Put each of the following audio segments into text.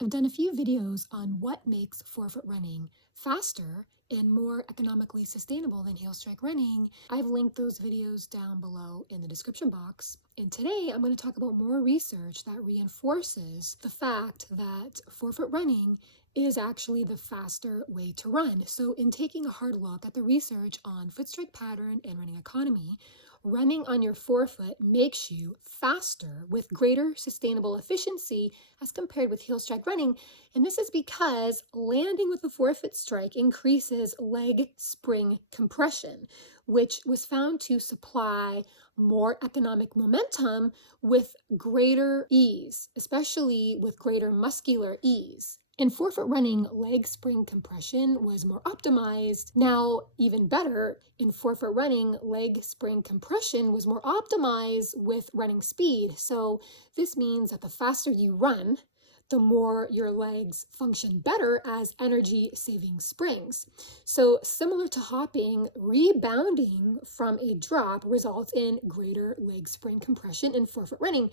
I've done a few videos on what makes forefoot running faster and more economically sustainable than heel strike running. I've linked those videos down below in the description box. And today I'm going to talk about more research that reinforces the fact that forefoot running is actually the faster way to run. So in taking a hard look at the research on foot strike pattern and running economy, running on your forefoot makes you faster with greater sustainable efficiency as compared with heel strike running. And this is because landing with a forefoot strike increases leg spring compression, which was found to supply more economic momentum with greater ease, especially with greater muscular ease. In forefoot running, leg spring compression was more optimized. Now, even better, in forefoot running, leg spring compression was more optimized with running speed. So this means that the faster you run, the more your legs function better as energy-saving springs. So similar to hopping, rebounding from a drop results in greater leg spring compression in forefoot running.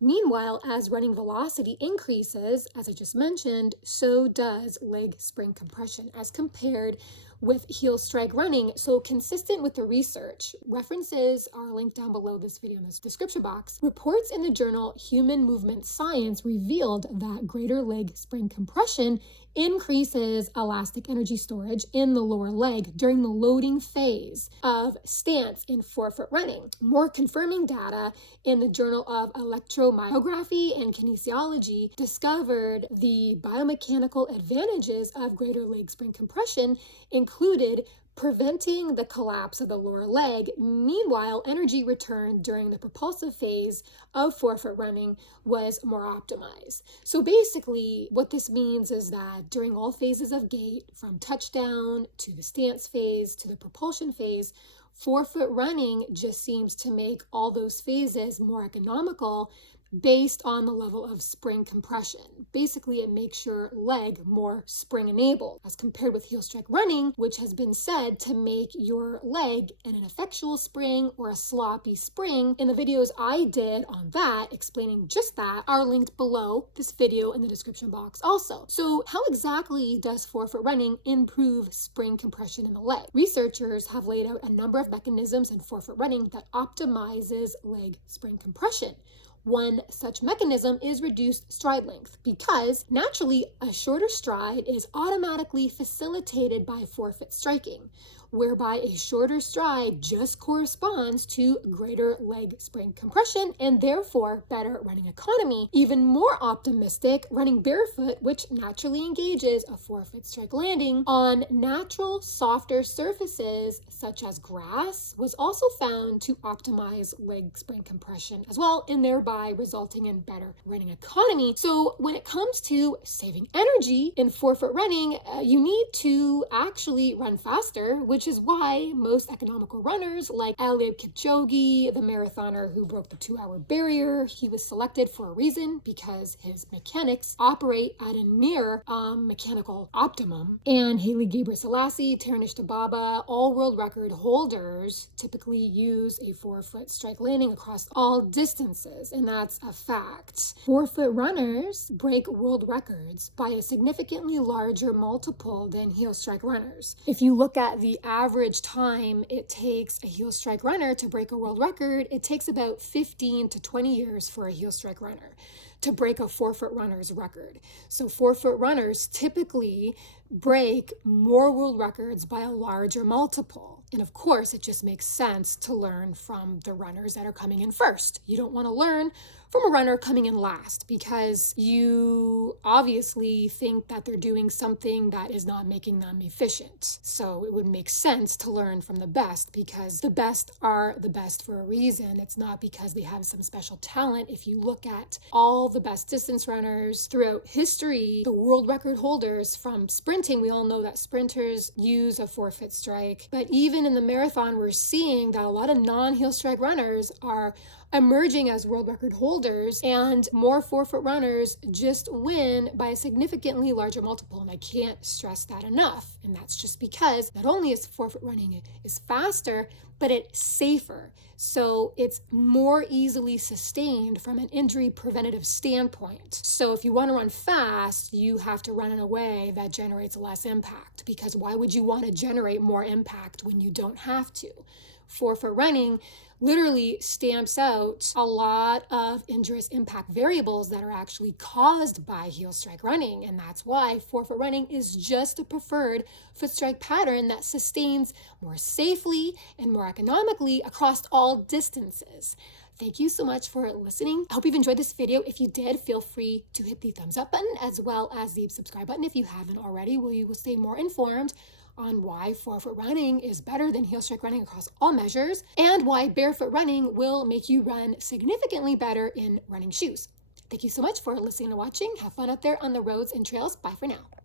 Meanwhile, as running velocity increases, as I just mentioned, so does leg spring compression as compared with heel strike running. So consistent with the research, references are linked down below this video in the description box. Reports in the journal Human Movement Science revealed that greater leg spring compression increases elastic energy storage in the lower leg during the loading phase of stance in forefoot running. More confirming data in the Journal of Electromyography and Kinesiology discovered the biomechanical advantages of greater leg spring compression included preventing the collapse of the lower leg. Meanwhile, energy return during the propulsive phase of forefoot running was more optimized. So basically, what this means is that during all phases of gait, from touchdown to the stance phase to the propulsion phase, forefoot running just seems to make all those phases more economical based on the level of spring compression. Basically, it makes your leg more spring enabled as compared with heel strike running, which has been said to make your leg an ineffectual spring or a sloppy spring. And the videos I did on that, explaining just that, are linked below this video in the description box also. So how exactly does forefoot running improve spring compression in the leg? Researchers have laid out a number of mechanisms in forefoot running that optimizes leg spring compression. One such mechanism is reduced stride length, because naturally a shorter stride is automatically facilitated by forefoot striking, whereby a shorter stride just corresponds to greater leg spring compression and therefore better running economy. Even more optimistic, running barefoot, which naturally engages a forefoot strike landing on natural softer surfaces such as grass, was also found to optimize leg spring compression as well, and thereby resulting in better running economy. So when it comes to saving energy in forefoot running, you need to actually run faster, which is why most economical runners like Eliud Kipchoge, the marathoner who broke the 2-hour barrier, he was selected for a reason, because his mechanics operate at a near mechanical optimum. And Haile Gebrselassie, Ternish Tababa, all world record holders typically use a forefoot strike landing across all distances, and that's a fact. Forefoot runners break world records by a significantly larger multiple than heel strike runners. If you look at the average time it takes a heel strike runner to break a world record, it takes about 15 to 20 years for a heel strike runner to break a forefoot runner's record. So forefoot runners typically break more world records by a larger multiple. And of course, it just makes sense to learn from the runners that are coming in first. You don't want to learn from a runner coming in last, because you obviously think that they're doing something that is not making them efficient. So it would make sense to learn from the best, because the best are the best for a reason. It's not because they have some special talent. If you look at all the best distance runners throughout history, the world record holders from sprinting, we all know that sprinters use a forefoot strike. But even in the marathon, we're seeing that a lot of non-heel strike runners are emerging as world record holders, and more forefoot runners just win by a significantly larger multiple. And I can't stress that enough. And that's just because not only is forefoot running is faster, but it's safer. So it's more easily sustained from an injury preventative standpoint. So if you want to run fast, you have to run in a way that generates less impact, because why would you want to generate more impact when you don't have to? Forefoot running literally stamps out a lot of injurious impact variables that are actually caused by heel strike running. And that's why forefoot running is just the preferred foot strike pattern that sustains more safely and more economically across all distances. Thank you so much for listening. I hope you've enjoyed this video. If you did, feel free to hit the thumbs up button as well as the subscribe button if you haven't already, where you will stay more informed on why forefoot running is better than heel strike running across all measures, and why barefoot running will make you run significantly better in running shoes. Thank you so much for listening and watching. Have fun out there on the roads and trails. Bye for now.